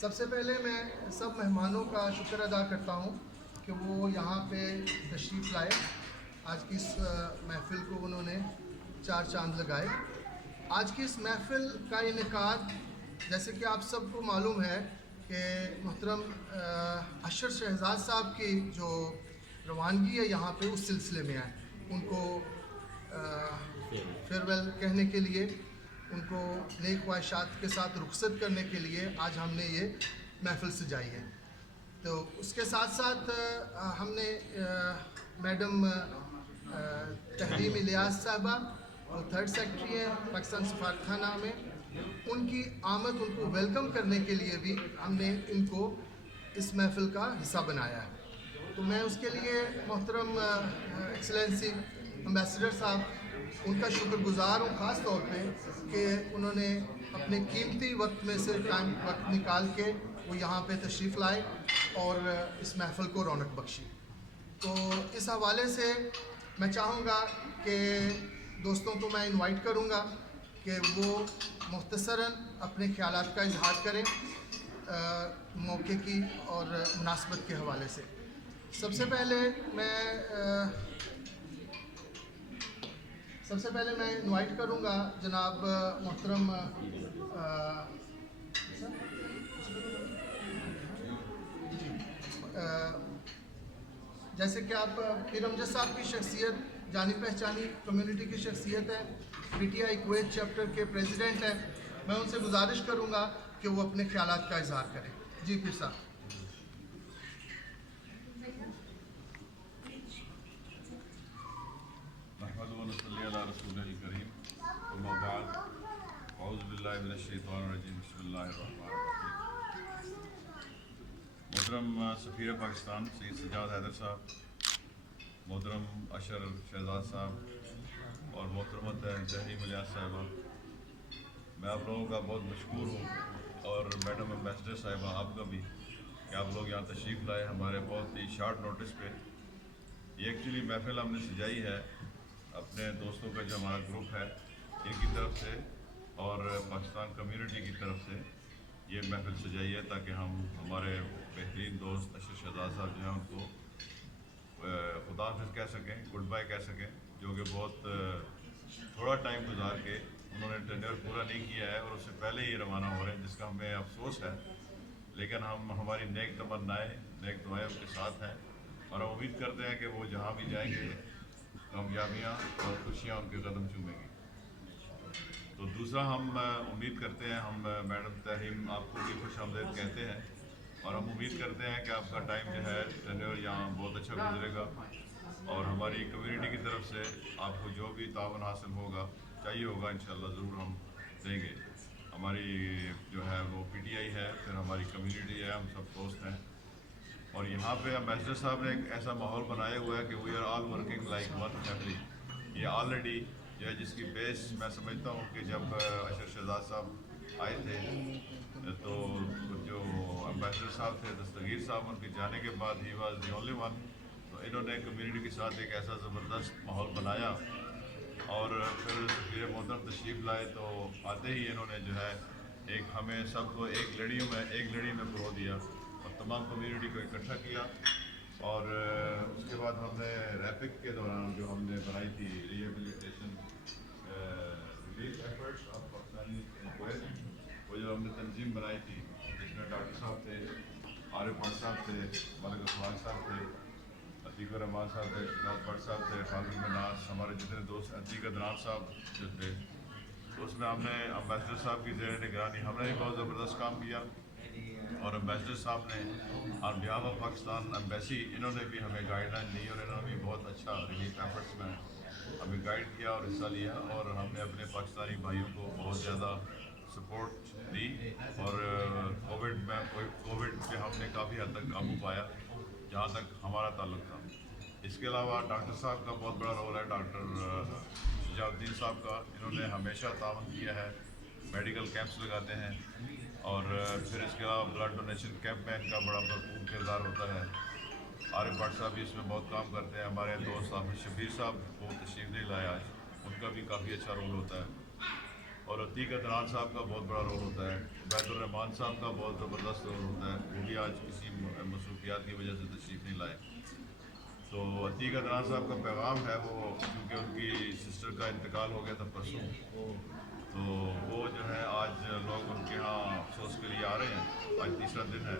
سب سے پہلے میں سب مہمانوں کا شکر ادا کرتا ہوں کہ وہ یہاں پہ تشریف لائے. آج کی اس محفل کو انہوں نے چار چاند لگائے. آج کی اس محفل کا انعقاد جیسے کہ آپ سب کو معلوم ہے کہ محترم اشر شہزاد صاحب کی جو روانگی ہے یہاں پہ اس سلسلے میں ہے. ان کو فیئرویل کہنے کے لیے، ان کو نیک خواہشات کے ساتھ رخصت کرنے کے لیے آج ہم نے یہ محفل سجائی ہے. تو اس کے ساتھ ساتھ ہم نے میڈم تحریم الیاس صاحبہ وہ 3rd سیکرٹری ہیں پاکستان سفارت خانہ میں، ان کی آمد، ان کو ویلکم کرنے کے لیے بھی ہم نے ان کو اس محفل کا حصہ بنایا ہے. تو میں اس کے لیے محترم ایکسلنسی امبیسڈر صاحب ان کا شکر گزار ہوں، خاص طور پہ کہ انہوں نے اپنے قیمتی وقت میں سے وقت نکال کے وہ یہاں پہ تشریف لائے اور اس محفل کو رونق بخشی. تو اس حوالے سے میں چاہوں گا کہ دوستوں کو میں انوائٹ کروں گا کہ وہ مختصراً اپنے خیالات کا اظہار کریں موقع کی اور مناسبت کے حوالے سے. سب سے پہلے میں انوائٹ کروں گا جناب محترم جیسے کہ آپ پیر امجد صاحب کی شخصیت جانی پہچانی کمیونٹی کی شخصیت ہے، P T I Kuwait chapter کے پریزیڈنٹ ہیں. میں ان سے گزارش کروں گا کہ وہ اپنے خیالات کا اظہار کریں. جی پیر صاحب. نحمد و نصلی علی رسول الکریم اما بعد اعوذ باللہ من الشیطان الرجیم بسم اللہ الرحمن الرحیم. محترم سفیر پاکستان سید سجاد حیدر صاحب، محترم اشر شہزاد صاحب اور محترمہ تحریم الیاس صاحبہ، میں آپ لوگوں کا بہت مشکور ہوں، اور میڈم امبیسڈر صاحبہ آپ کا بھی کہ آپ لوگ یہاں تشریف لائے ہمارے بہت ہی شارٹ نوٹس پہ. یہ ایکچولی محفل ہم نے سجائی ہے اپنے دوستوں کا جو ہمارا گروپ ہے ان کی طرف سے اور پاکستان کمیونٹی کی طرف سے یہ محفل سجائی ہے تاکہ ہم ہمارے بہترین دوست اشر شہزاد صاحب جو ہیں ان کو خدا حافظ کہہ سکیں، گڈ بائی کہہ سکیں، جو کہ بہت تھوڑا ٹائم گزار کے انہوں نے ٹینڈر پورا نہیں کیا ہے اور اس سے پہلے ہی روانہ ہو رہے ہیں، جس کا ہمیں افسوس ہے. لیکن ہماری نیک تمنائیں، نیک دعائیں ان کے ساتھ ہیں اور ہم امید کرتے ہیں کہ وہ جہاں بھی جائیں گے کامیابیاں اور خوشیاں ان کے قدم چومیں گی. تو دوسرا ہم امید کرتے ہیں، ہم میڈم تحریم آپ کو بھی خوش آمدید کہتے ہیں اور ہم امید کرتے ہیں کہ آپ کا ٹائم جو ہے ٹینیور یہاں بہت اچھا گزرے گا اور ہماری کمیونٹی کی طرف سے آپ کو جو بھی تعاون حاصل ہوگا چاہیے ہوگا انشاءاللہ ضرور ہم دیں گے. ہماری جو ہے وہ پی ٹی آئی ہے، پھر ہماری کمیونٹی ہے، ہم سب دوست ہیں اور یہاں پہ امبیسڈر صاحب نے ایک ایسا ماحول بنایا ہوا ہے کہ we are all working like one family. یہ آلریڈی جو ہے جس کی بیس میں سمجھتا ہوں کہ جب اشر شہزاد صاحب آئے تھے تو جو امبیسڈر صاحب تھے دستگیر صاحب، ان کے جانے کے بعد he was the only one. تو انہوں نے کمیونٹی کے ساتھ ایک ایسا زبردست ماحول بنایا اور پھر سفیر محترم تشریف لائے تو آتے ہی انہوں نے جو ہے ایک ہمیں سب کو ایک لڑی میں پرو دیا اور تمام کمیونٹی کو اکٹھا کیا. اور اس کے بعد ہم نے ریپک کے دوران جو ہم نے بنائی تھی rehabilitation relief efforts of Pakistani Kuwait, وہ جو ہم نے تنظیم بنائی تھی جس میں ڈاکٹر صاحب تھے، عارف بٹ صاحب تھے، ملک عثمان صاحب تھے، عتیق الرحمان صاحب تھے، شہزاد بٹ صاحب تھے، خالد مناس، ہمارے جتنے دوست عتیق ادنان صاحب جو تھے، تو اس میں ہم نے امبیسڈر صاحب کی زیر نگرانی ہم نے بھی بہت زبردست کام کیا اور امبیسڈر صاحب نے آن بہاف آف پاکستان ایمبیسی انہوں نے بھی ہمیں گائیڈ لائن دی اور انہوں نے بھی بہت اچھا ریلیف ایفرٹس میں ہمیں گائیڈ کیا اور حصہ لیا اور ہم نے اپنے پاکستانی بھائیوں کو بہت زیادہ سپورٹ دی اور کووڈ پہ ہم نے کافی حد تک قابو پایا جہاں تک ہمارا تعلق تھا. اس کے علاوہ ڈاکٹر صاحب کا بہت بڑا رول ہے، ڈاکٹر شجاع الدین صاحب کا. انہوں نے ہمیشہ تعاون کیا ہے، میڈیکل کیمپس لگاتے ہیں اور پھر اس کے علاوہ بلڈ ڈونیشن کیمپ میں ان کا بڑا بھرپور کردار ہوتا ہے. عارف بٹ صاحب بھی اس میں بہت کام کرتے ہیں. ہمارے دوست حافظ شبیر صاحب وہ تشریف نہیں لائے آج، ان کا بھی کافی اچھا رول ہوتا ہے. اور عتیق عدنان صاحب کا بہت بڑا رول ہوتا ہے، عبید الرحمان صاحب کا بہت زبردست رول ہوتا ہے، وہ بھی آج کسی مصروفیات کی وجہ سے تشریف نہیں لائے۔ تو عتیق عدنان صاحب کا پیغام ہے وہ، کیونکہ ان کی سسٹر کا انتقال ہو گیا تھا پرسوں، تو وہ جو ہے آج لوگ ان کے ہاں افسوس کے لیے آ رہے ہیں، آج تیسرا دن ہے۔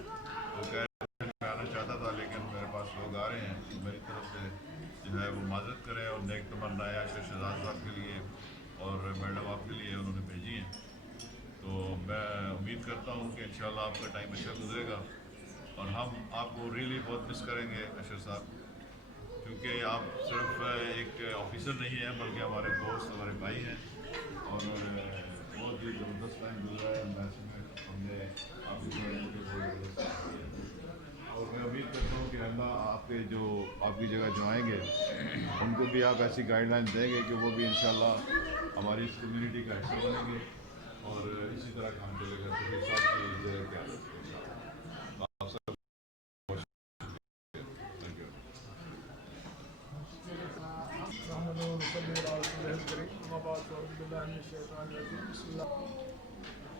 وہ کہہ رہے ہیں میں آنا چاہتا تھا لیکن میرے پاس لوگ آ رہے ہیں، میری طرف سے جو ہے وہ معذرت کریں، اور نیک تمنائیں عاشق شہزاد صاحب کے لیے اور میڈم آپ کے لیے انہوں نے بھیجی ہیں۔ تو میں امید کرتا ہوں کہ انشاءاللہ آپ کا ٹائم اچھا گزرے گا، اور ہم آپ کو ریلی بہت مس کریں گے اشرف صاحب، کیونکہ آپ صرف ایک آفیسر نہیں ہیں بلکہ ہمارے دوست، ہمارے بھائی ہیں، اور بہت ہی زبردست ٹائم گزرا ہے میچ میں، ہم نے آپ کی اور میں امید کرتا ہوں کہ اللہ آپ کے جو آپ کی جگہ جو آئیں گے ان کو بھی آپ ایسی گائیڈ لائن دیں گے کہ وہ بھی انشاءاللہ ہماری اس کمیونٹی کا حصہ بنیں گے، اور اسی طرح کام چلے گا۔ تو صاحب کی جگہ کیا آپ سب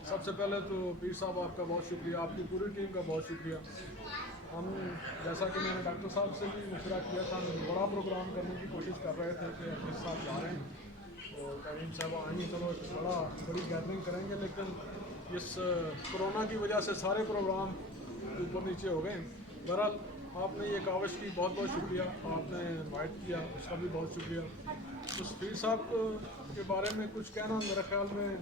سب سے پہلے تو پیر صاحب آپ کا بہت شکریہ، آپ کی پوری ٹیم کا بہت شکریہ۔ ہم جیسا کہ میں نے ڈاکٹر صاحب سے بھی مشورہ کیا تھا، ہم بڑا پروگرام کرنے کی کوشش کر رہے تھے کہ اپنے ساتھ جا رہے ہیں اور کریم صاحب آئیں گے، چلو بڑی گیدرنگ کریں گے، لیکن اس کرونا کی وجہ سے سارے پروگرام اوپر نیچے ہو گئے ہیں۔ بہرحال آپ نے یہ کاوش کی، بہت بہت شکریہ، آپ نے انوائٹ کیا اس کا بھی بہت شکریہ۔ اس پیر صاحب کے بارے میں کچھ کہنا میرے خیال میں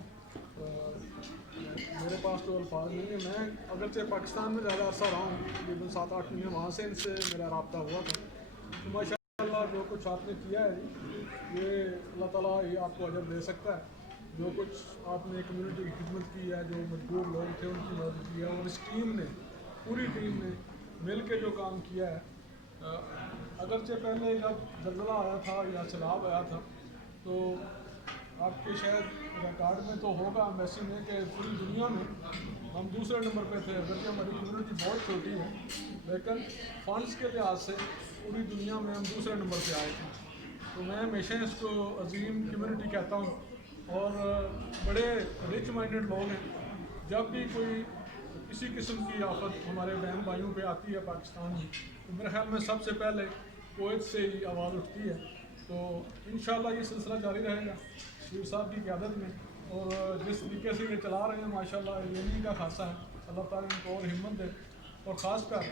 میرے پاس تو الفاظ نہیں ہے۔ میں اگرچہ پاکستان میں زیادہ عرصہ رہا ہوں، تقریباً 7-8 مہینے وہاں سے ان سے میرا رابطہ ہوا تھا، تو ماشاء اللہ جو کچھ آپ نے کیا ہے یہ اللہ تعالیٰ یہ آپ کو اجر دے سکتا ہے۔ جو کچھ آپ نے کمیونٹی کی خدمت کی ہے، جو مجبور لوگ تھے ان کی مدد کی ہے، اور اس ٹیم نے، پوری ٹیم نے مل کے جو کام کیا ہے، اگرچہ پہلے جب زلزلہ آیا تھا یا سیلاب آیا تھا تو آپ کے شاید ریکارڈ میں تو ہوگا ایمبیسی میں کہ پوری دنیا میں ہم دوسرے نمبر پہ تھے، اگرچہ ہماری کمیونٹی بہت چھوٹی ہے لیکن فنڈس کے لحاظ سے پوری دنیا میں ہم دوسرے نمبر پہ آئے تھے۔ تو میں ہمیشہ اس کو عظیم کمیونٹی کہتا ہوں، اور بڑے رچ مائنڈڈ لوگ ہیں۔ جب بھی کوئی کسی قسم کی آفت ہمارے بہن بھائیوں پہ آتی ہے پاکستان میں، تو میرے خیال میں سب سے پہلے کویت سے ہی آواز اٹھتی ہے۔ تو انشاءاللہ یہ سلسلہ جاری رہے گا شیر صاحب کی قیادت میں، اور جس طریقے سے یہ چلا رہے ہیں ماشاءاللہ یہ انہی کا خاصہ ہے، اللہ تعالیٰ ان کو اور ہمت دے۔ اور خاص کر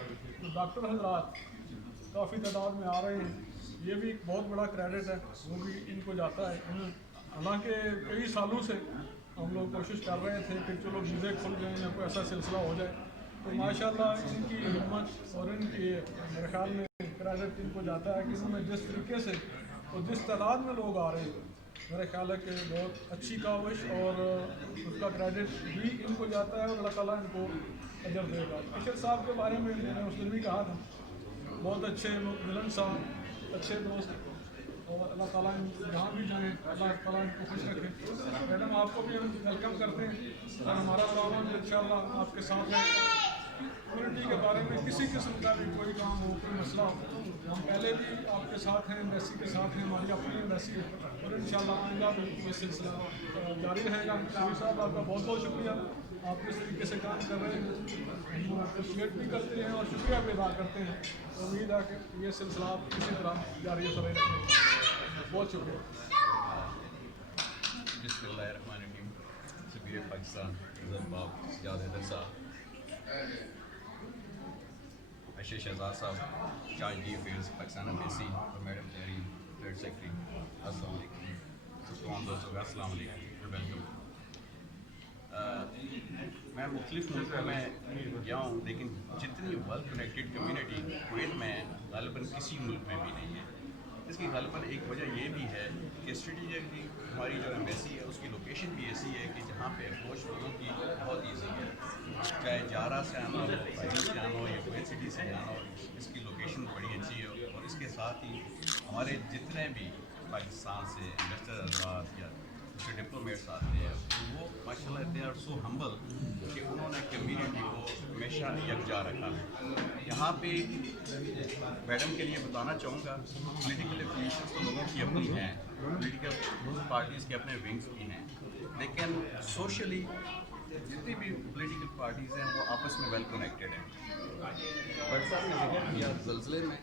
جو ڈاکٹر حضرات کافی تعداد میں آ رہے ہیں، یہ بھی ایک بہت بڑا کریڈٹ ہے، وہ بھی ان کو جاتا ہے۔ حالانکہ کئی سالوں سے ہم لوگ کوشش کر رہے تھے کہ چلو ویزے کھل جائیں یا کوئی ایسا سلسلہ ہو جائے، تو ماشاءاللہ ان کی ہمت اور ان کی میرے خیال میں کریڈٹ ان کو جاتا ہے کہ انہوں نے جس طریقے سے اور جس تعداد میں لوگ آ رہے ہیں، میرے خیال ہے کہ بہت اچھی کاوش، اور اس کا کریڈٹ بھی ان کو جاتا ہے، اور اللہ تعالیٰ ان کو اجر دے گا۔ اشر صاحب کے بارے میں نے اس دن بھی کہا تھا، بہت اچھے ملن صاحب، اچھے دوست، اور اللہ تعالیٰ جہاں بھی جائیں اللہ تعالیٰ ان کو خوش رکھے۔ میڈم آپ کو بھی ہم ویلکم کرتے ہیں، اور ہمارا پروگرام انشاءاللہ آپ کے ساتھ ہے۔ کمیونٹی کے بارے میں کسی قسم کا بھی کوئی کام ہو، کوئی مسئلہ ہو، ہم پہلے بھی آپ کے ساتھ ہیں، ایمبیسی کے ساتھ ہیں، ہماری اپنی ایمبیسی ہے، اور انشاءاللہ آئندہ بھی یہ سلسلہ جاری رہے گا۔ شیر صاحب آپ کا بہت بہت شکریہ، آپ کس طریقے سے کام کر رہے ہیں، ہم اپریشیٹ بھی کرتے ہیں اور شکریہ بھی ادا کرتے ہیں۔ امید ہے کہ یہ سلسلہ آپ اسی طرح جاری و ساری رکھیں گے۔ بہت شکریہ۔ بسم اللہ الرحمن الرحیم۔ سفیر پاکستان باب سجاد حیدر صاحب، عاشق شہزاد صاحب، charge D affairs Pakistan embassy, اور میڈم تحریر تھرڈ سیکرٹری، السلام علیکم۔ سب تمام دوستوں کا السلام علیکم، ویلکم۔ میں مختلف ملکوں میں گیا ہوں، لیکن جتنی ویل کنیکٹڈ کمیونٹی کویت میں غالباً کسی ملک میں بھی نہیں ہے۔ اس کی غالباً ایک وجہ یہ بھی ہے کہ اسٹریٹجکلی ہماری جو ایمبیسی ہے اس کی لوکیشن بھی ایسی ہے کہ جہاں پہ اپروچ لوگوں کی بہت ایزی ہے، چاہے جارہ سے آنا ہو، پائل سے آنا ہو یا کویت سٹی سے آنا ہو، اس کی لوکیشن بڑی اچھی ہے۔ اور اس کے ساتھ ہی ہمارے جتنے بھی پاکستان سے انویسٹر حضرات یا ڈپلومیٹس آتے ہیں، وہ ماشاء اللہ دے آر سو ہمبل کہ انہوں نے کمیونٹی کو ہمیشہ یکجا رکھا ہے۔ یہاں پہ میڈم کے لیے بتانا چاہوں گا، پولیٹیکل افیلیشنس تو لوگوں کی اپنی ہیں، پولیٹیکل پارٹیز کے اپنے ونگس بھی ہیں، لیکن سوشلی جتنی بھی پولیٹیکل پارٹیز ہیں وہ آپس میں ویل کنیکٹڈ ہیں. بٹ صاحب نے ذکر کیا زلزلے میں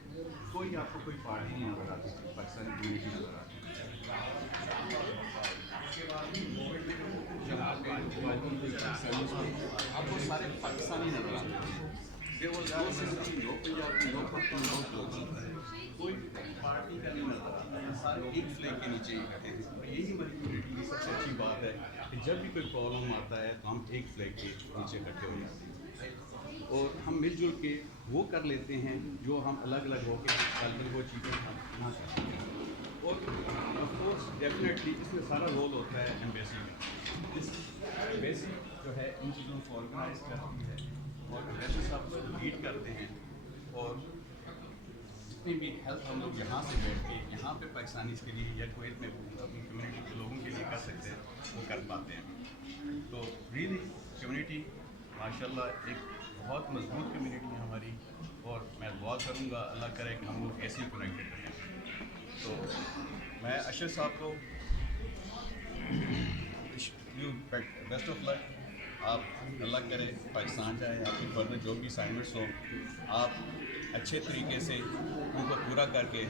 کوئی آپ کو کوئی پارٹی نہیں نظر آتی, پاکستانی کمیونٹی نظر آتی. آپ کو سارے پاکستانی نظر آتے ہیں. نو پنجابی, نو پختون, نو بلوچی, کوئی پارٹی کا نہیں نظر آتا, سارے ایک فلیگ کے نیچے ہی کھڑے ہیں. یہی ہماری کمیونٹی کی سب سے اچھی بات ہے کہ جب بھی کوئی پرابلم آتا ہے تو ہم ایک فلیگ کے نیچے اکٹھے ہو جاتے ہیں اور ہم مل جل کے وہ کر لیتے ہیں جو ہم الگ الگ ہو کے غالباً وہ چیزیں ہم نہ کر سکتے ہیں. اور آف کورس ڈیفینیٹلی اس میں سارا رول ہوتا ہے ایمبیسی میں. اس ایمبیسی جو ہے ان چیزوں کو آرگنائز کرتی ہے اور ایمبیسی صاحب اس کو لیڈ کرتے ہیں. اور جتنی بھی ہیلپ ہم لوگ یہاں سے بیٹھ کے یہاں پہ پاکستانیز کے لیے یا کویت میں اپنی کمیونٹی کے لوگوں کے لیے کر سکتے ہیں وہ کر پاتے ہیں. تو ریئلی کمیونٹی ماشاء اللہ ایک بہت مضبوط کمیونٹی ہے ہماری, اور میں دعا کروں گا اللہ کرے کہ ہم لوگ ایسے ہی کنیکٹڈ رہیں. تو میں اشرف صاحب کو بیسٹ آف لک. آپ اللہ کرے پاکستان جائیں, آپ کی فردر جو بھی اسائنمنٹس ہوں آپ اچھے طریقے سے ان کو پورا کر کے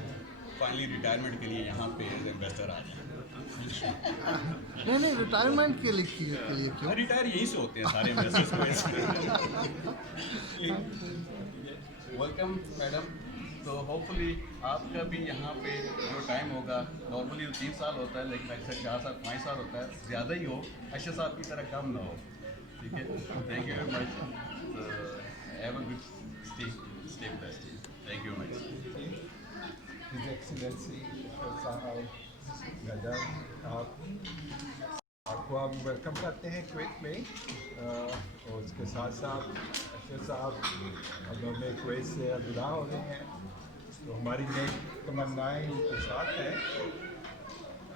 فائنلی ریٹائرمنٹ کے لیے یہاں پہ ایز انویسٹر آ جائیں. نہیں ریٹائرمنٹ کے لیے کیوں؟ ریٹائر یہیں سے ہوتے ہیں سارے انویسٹرس کو. Welcome madam. تو ہوپ فلی آپ کا بھی یہاں پہ جو ٹائم ہوگا نارملی 3 سال ہوتا ہے لیکن اکثر 4 سال 5 سال ہوتا ہے, زیادہ ہی ہو, اشرف صاحب کی طرح کم نہ ہو. ٹھیک ہے, thank you very much. Have a good stay best. Thank you very much. His Excellency صاحب گجر آپ کو ہم ویلکم کرتے ہیں کویت میں, اور اس کے ساتھ ساتھ اشرف صاحب ہم نے کویت سے الوداع ہو رہے ہیں, تو ہماری نئی تمنائیں ان کے ساتھ ہیں.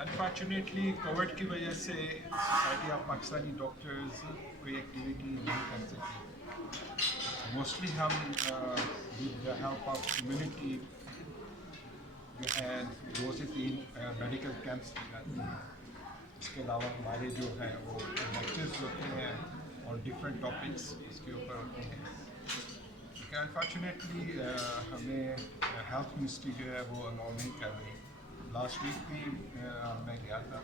انفارچونیٹلی کووڈ کی وجہ سے سوسائٹی آف پاکستانی ڈاکٹرز کوئی ایکٹیویٹی نہیں کر سکتی. موسٹلی ہم with the help of community جو ہے 2 سے 3 میڈیکل کیمپس لگاتے ہیں. اس کے علاوہ ہمارے جو ہیں وہ لیکچرز ہوتے ہیں اور ڈفرینٹ ٹاپکس اس کے اوپر ہوتے ہیں. کیونکہ انفارچونیٹلی ہمیں ہیلتھ منسٹری جو ہے وہ الاؤ نہیں کر رہی. لاسٹ ویک بھی میں گیا تھا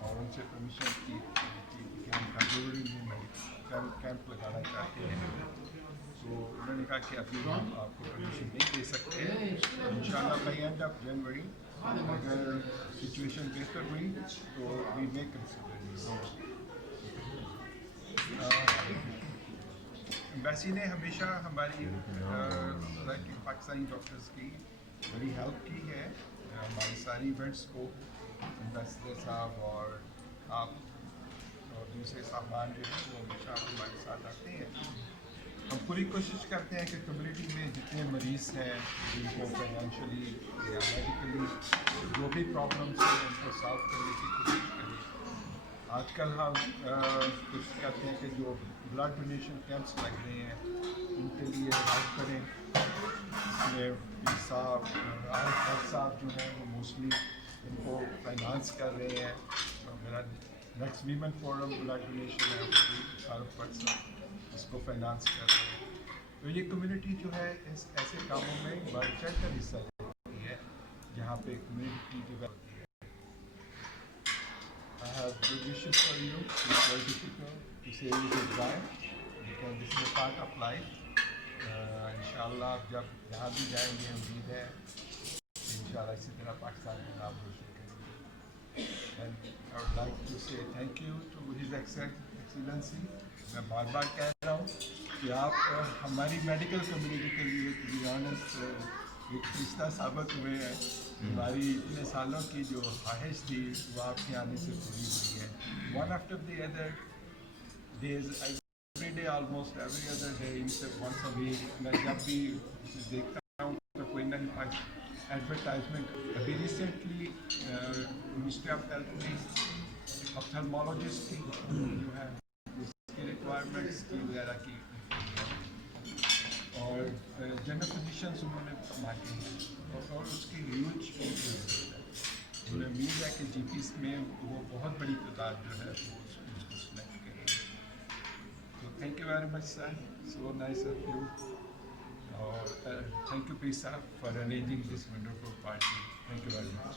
اور ان سے پرمیشن کی کہ ہم فیبروری میں میڈیکل کیمپ لگانا چاہتے ہیں. تو انہوں نے کہا کہ ابھی ہم آپ کو پرمیشن نہیں دے سکتے. انشاءاللہ بائی اینڈ آف جنوری اگر سچویشن بہتر ہوئی تو وی میں کنسیڈر. ایمبیسی نے ہمیشہ ہماری پاکستانی ڈاکٹرز کی بڑی ہیلپ کی ہے. ہماری ساری ایونٹس کو ایمبیسڈر صاحب اور آپ اور دوسرے صاحبان جو ہیں وہ ہمیشہ ہمارے ساتھ آتے ہیں. ہم پوری کوشش کرتے ہیں کہ کمیونٹی میں جتنے مریض ہیں جن کو فائنینشلی یا میڈیکلی جو بھی پرابلمس ہیں ان کو سالو کرنے کی کوشش کریں. آج کل ہم کوشش کرتے ہیں کہ جو بلڈ ڈونیشن کیمپس لگ رہے ہیں ان کے لیے ہیلپ کریں. اس میں صاحب عارف صاحب جو ہیں وہ موسٹلی ان کو فائنانس کر رہے ہیں. میرا next women forum blood donation ہے وہ بھی عارف صاحب اس کو فائنانس کر رہے ہیں. تو یہ کمیونٹی جو ہے اس ایسے کاموں میں بڑھ چڑھ کر حصہ لیتی ہے جہاں پہ کمیونٹی ڈیولپ ہوتی ہے. I have good wishes for you. It's very difficult to say you goodbye because this is a part of life. انشاءاللہ آپ جب جہاں بھی جائیں گے امید ہے انشاءاللہ اسی طرح پاکستان کا نام روشن کریں گے. And I would like to say thank you to His Excellency. میں بار بار کہہ رہا ہوں کہ آپ ہماری میڈیکل کمیونٹی کے لیے to be honest ایک رشتہ ثابت ہوئے ہیں. ہماری اتنے سالوں کی جو خواہش تھی وہ آپ کے آنے سے پوری ہوئی ہے. One after the other days, every day almost every other day once a week میں جب بھی دیکھتا ہوں تو کوئی نہ ایڈورٹائزمنٹ. ابھی ریسنٹلی منسٹری آف ہیلتھ نے آپتھلمولوجسٹ کی جو ہے اس کی ریکوائرمنٹس کی وغیرہ کی اور جنرل فزیشنس انہوں نے مانگے ہیں اور اس کی ہیوج انہیں امید ہے کہ جی پیز میں وہ بہت بڑی تعداد جو ہے وہ Thank you very much, sir. So nice of you. Thank you, Pisa, for arranging this wonderful party. Thank you very much.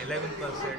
11%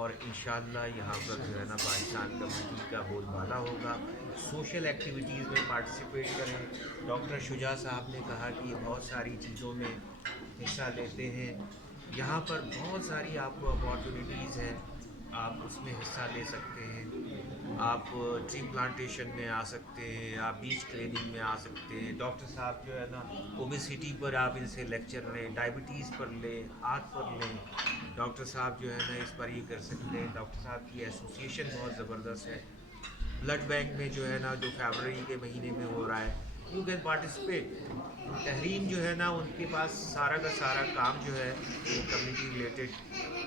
اور انشاءاللہ یہاں پر جو ہے نا پاکستان کمیونٹی کا بول بالا ہوگا. سوشل ایکٹیویٹیز میں پارٹیسپیٹ کریں. ڈاکٹر شجاع صاحب نے کہا کہ یہ بہت ساری چیزوں میں حصہ لیتے ہیں. یہاں پر بہت ساری آپ کو اپارچونیٹیز ہیں, آپ اس میں حصہ لے سکتے ہیں. آپ ٹری پلانٹیشن میں آ سکتے ہیں, آپ بیچ کلیننگ میں آ سکتے ہیں. ڈاکٹر صاحب جو ہے نا اوبیسٹی پر آپ ان سے لیکچر لیں, ڈائبٹیز پر لیں, آنکھ پر لیں. ڈاکٹر صاحب جو ہے نا اس پر یہ کر سکتے ہیں. ڈاکٹر صاحب کی ایسوسیشن بہت زبردست ہے. بلڈ بینک میں جو ہے نا جو فیبرری کے مہینے میں ہو رہا ہے, یو کین پارٹیسپیٹ. تحریم جو ہے نا ان کے پاس سارا کا سارا کام جو ہے وہ کمیونٹی ریلیٹڈ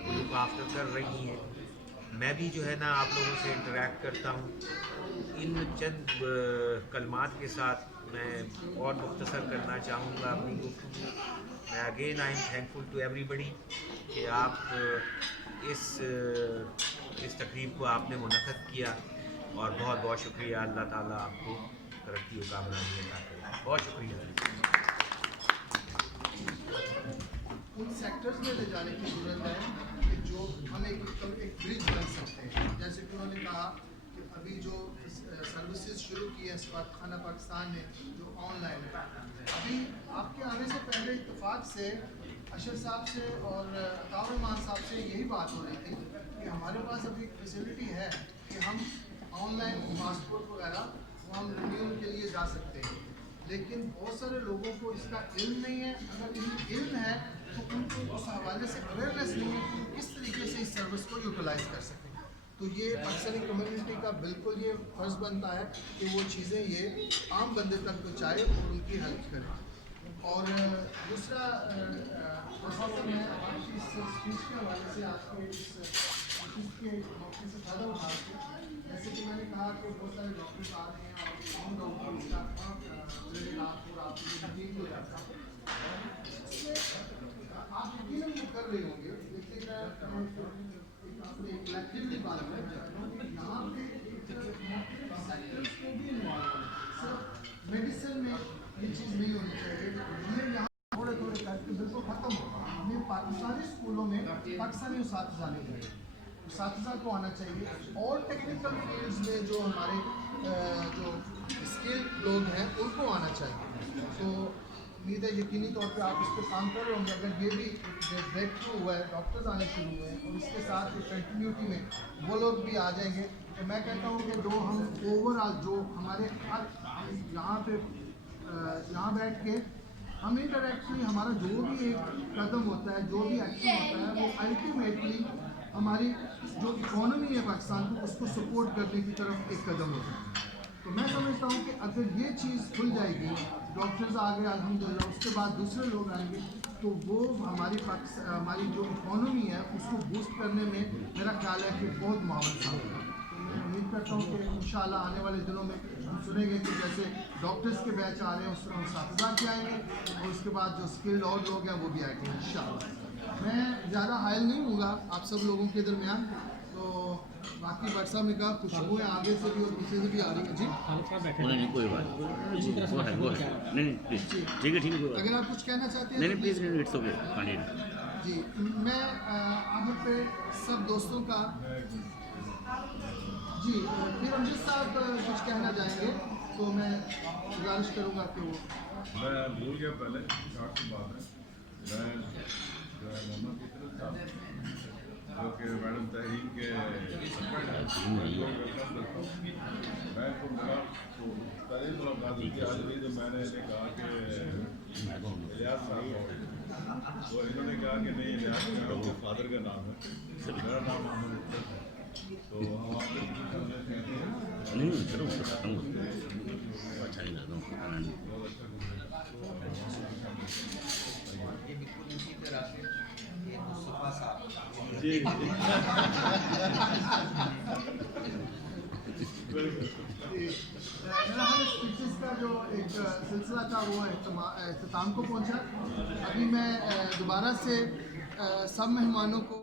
لک آفٹر کر رہی ہیں. میں بھی جو ہے نا آپ لوگوں سے انٹریکٹ کرتا ہوں. ان چند کلمات کے ساتھ میں اور مختصر کرنا چاہوں گا اپنی گفتگو. میں again I am thankful to everybody کہ آپ اس تقریب کو آپ نے منعقد کیا, اور بہت بہت شکریہ. اللہ تعالیٰ آپ کو ترقی و کامیابی عطا کرے. بہت شکریہ. ان سیکٹرز میں لے جانے کی ضرورت ہے کہ جو ہم ایک برج بن سکتے ہیں. جیسے کہ انہوں نے کہا کہ ابھی جو سروسز شروع کی ہے سفارت خانہ پاکستان نے جو آن لائن ہے, ابھی آپ کے آنے سے پہلے اتفاق سے اشر صاحب سے اور عطاء الرحمان صاحب سے یہی بات ہو رہی تھی کہ ہمارے پاس ابھی ایک فیسلٹی ہے کہ ہم آن لائن پاسپورٹ وغیرہ وہ ہم رینیول کے لیے جا سکتے ہیں. لیکن بہت سارے لوگوں کو اس کا علم نہیں ہے. اگر علم ہے تو ان کو اس حوالے سے اویئرنیس نہیں ہے کہ کس طریقے سے اس سروس کو یوٹیلائز کر سکیں. تو یہ پاکستانی کمیونٹی کا بالکل یہ فرض بنتا ہے کہ وہ چیزیں یہ عام بندے تک پہنچائے اور ان کی ہیلپ کرے. اور دوسرا میں آپ کی اس اسپیچ کے حوالے سے آپ کے اس کے موقع سے فائدہ اٹھا کے, جیسے کہ میں نے کہا کہ بہت سارے ڈاکٹرس آ رہے ہیں اور ڈاکٹرس کا آپ ٹیم ہو جاتا ہے. آپ یقیناً وہ کر رہے ہوں گے, لیکن اپنے کلیکٹیولی بات کرنا چاہتا ہوں کہ یہاں پہ سیکٹرس کو بھی انوالو کریں. صرف میڈیسن میں یہ چیز نہیں ہونی چاہیے. ہمیں یہاں تھوڑے تھوڑے کر کے بالکل ختم ہوگا. ہمیں پاکستانی اسکولوں میں پاکستانی اساتذہ نہیں چاہیے, اساتذہ کو آنا چاہیے. اور ٹیکنیکل فیلڈز میں جو ہمارے جو اسکلڈ لوگ ہیں ان کو آنا چاہیے. تو امید ہے یقینی طور پہ آپ اس پہ کام کر رہے ہوں گے. اگر یہ بھی بریک تھرو ہوا ہے, ڈاکٹرز آنے شروع ہوئے ہیں اور اس کے ساتھ کنٹینیوٹی میں وہ لوگ بھی آ جائیں گے, تو میں کہتا ہوں کہ جو ہم اوور آل جو ہمارے یہاں پہ یہاں بیٹھ کے ہم انٹریکٹلی ہمارا جو بھی ایک قدم ہوتا ہے, جو بھی ایکشن ہوتا ہے, وہ الٹیمیٹلی ہماری جو اکانومی ہے پاکستان کو اس کو سپورٹ کرنے کی طرف ایک قدم ہوتا ہے. تو میں سمجھتا ہوں کہ اگر یہ چیز کھل جائے گی, ڈاکٹرز آ گئے الحمدللہ, اس کے بعد دوسرے لوگ آئیں گے, تو وہ ہماری جو اکانومی ہے اس کو بوسٹ کرنے میں میرا خیال ہے کہ بہت معاون ثابت ہوگا. تو میں امید کرتا ہوں کہ انشاءاللہ آنے والے دنوں میں ہم سنیں گے کہ جیسے ڈاکٹرز کے بیچ آ رہے ہیں اس طرح اساتذہ کے آئیں گے, اور اس کے بعد جو اسکلڈ اور لوگ ہیں وہ بھی آئیں گے انشاءاللہ. میں زیادہ حائل نہیں ہوں گا آپ سب لوگوں کے درمیان. تو باقی ڈاکٹر صاحب نے کہا خوشبوئیں آگے سے بھی اور پیچھے سے بھی آ رہی ہیں. جی نہیں کوئی بات نہیں, ٹھیک ہے. اگر آپ کچھ کہنا چاہتے ہیں نہیں پلیز, اٹس اوکے. جی میں آخر پہ سب دوستوں کا جی پھر امجد صاحب کچھ کہنا چاہیں گے تو میں گزارش کروں گا کہ وہ میں بھول گیا پہلے شارٹ سی بات ہے. میں جو ہے محمد فطرت صاحب جو کہ میڈم تحریم کے میں تو ملا تو پہلی ملاقات ہوئی آج بھی, تو میں نے کہا کہ الیاس صاحب, تو انہوں نے کہا کہ نہیں الیاس میرا کے فادر کا نام ہے, میرا نام محمد فطرت ہے. تو ہم آپ کہتے ہیں نہیں اچھا نہیں لگتا ہوں. جی میرا ہر اسپیچز کا جو ایک سلسلہ تھا وہ اختتام کو پہنچا. ابھی میں دوبارہ سے سب مہمانوں کو